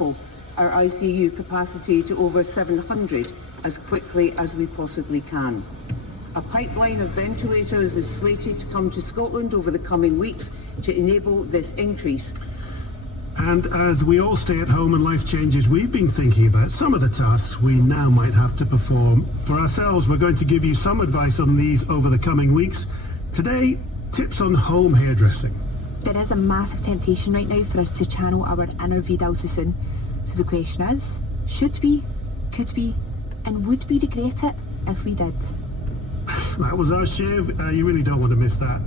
our ICU capacity to over 700 as quickly as we possibly can. A pipeline of ventilators is slated to come to Scotland over the coming weeks to enable this increase. And as we all stay at home and life changes, we've been thinking about some of the tasks we now might have to perform. For ourselves, we're going to give you some advice on these over the coming weeks. Today, tips on home hairdressing. There is a massive temptation right now for us to channel our inner Vidal Sassoon. So the question is, should we, could we, and would we regret it if we did? That was our shave. You really don't want to miss that.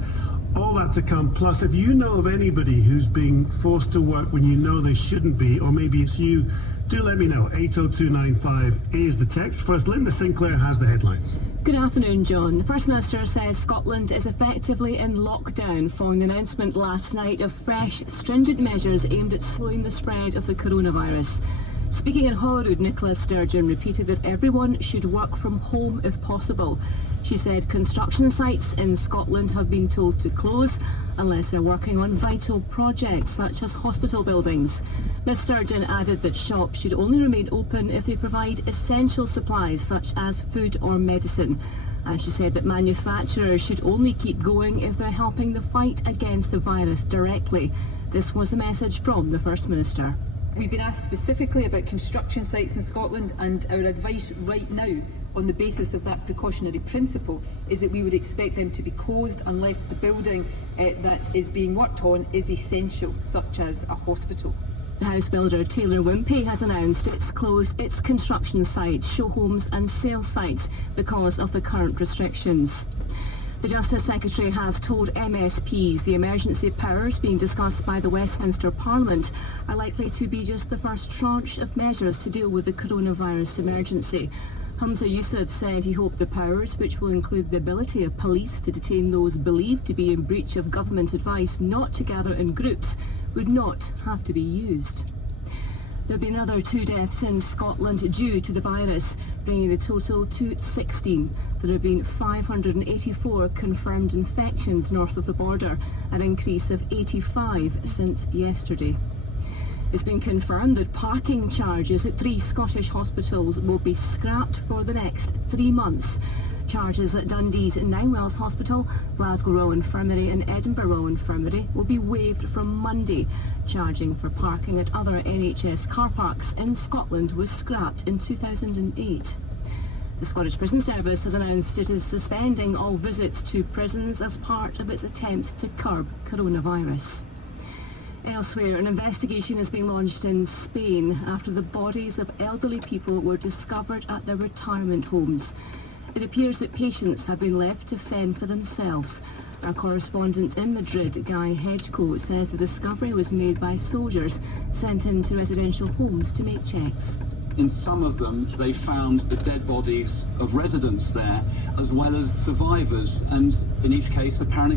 All that to come. Plus, if you know of anybody who's being forced to work when you know they shouldn't be, or maybe it's you, do let me know. 80295 is the text. First, Linda Sinclair has the headlines. Good afternoon, John. The First Minister says Scotland is effectively in lockdown following the announcement last night of fresh, stringent measures aimed at slowing the spread of the coronavirus. Speaking in Holyrood, Nicola Sturgeon repeated that everyone should work from home if possible. She said construction sites in Scotland have been told to close unless they're working on vital projects such as hospital buildings. Ms Sturgeon added that shops should only remain open if they provide essential supplies such as food or medicine. And she said that manufacturers should only keep going if they're helping the fight against the virus directly. This was the message from the First Minister. We've been asked specifically about construction sites in Scotland, and our advice right now on the basis of that precautionary principle is that we would expect them to be closed unless the building that is being worked on is essential, such as a hospital. The house builder Taylor Wimpey has announced it's closed its construction sites, show homes and sale sites because of the current restrictions. The Justice Secretary has told MSPs the emergency powers being discussed by the Westminster Parliament are likely to be just the first tranche of measures to deal with the coronavirus emergency. Humza Yousaf said he hoped the powers, which will include the ability of police to detain those believed to be in breach of government advice not to gather in groups, would not have to be used. There have been another 2 deaths in Scotland due to the virus, bringing the total to 16. There have been 584 confirmed infections north of the border, an increase of 85 since yesterday. It's been confirmed that parking charges at 3 Scottish hospitals will be scrapped for the next 3 months. Charges at Dundee's Ninewells Hospital, Glasgow Royal Infirmary and Edinburgh Royal Infirmary will be waived from Monday. Charging for parking at other NHS car parks in Scotland was scrapped in 2008. The Scottish Prison Service has announced it is suspending all visits to prisons as part of its attempts to curb coronavirus. Elsewhere, an investigation is being launched in Spain after the bodies of elderly people were discovered at their retirement homes. It appears that patients have been left to fend for themselves. Our correspondent in Madrid, Guy Hedgecote, says the discovery was made by soldiers sent into residential homes to make checks. In some of them, they found the dead bodies of residents there, as well as survivors, and in each case, apparently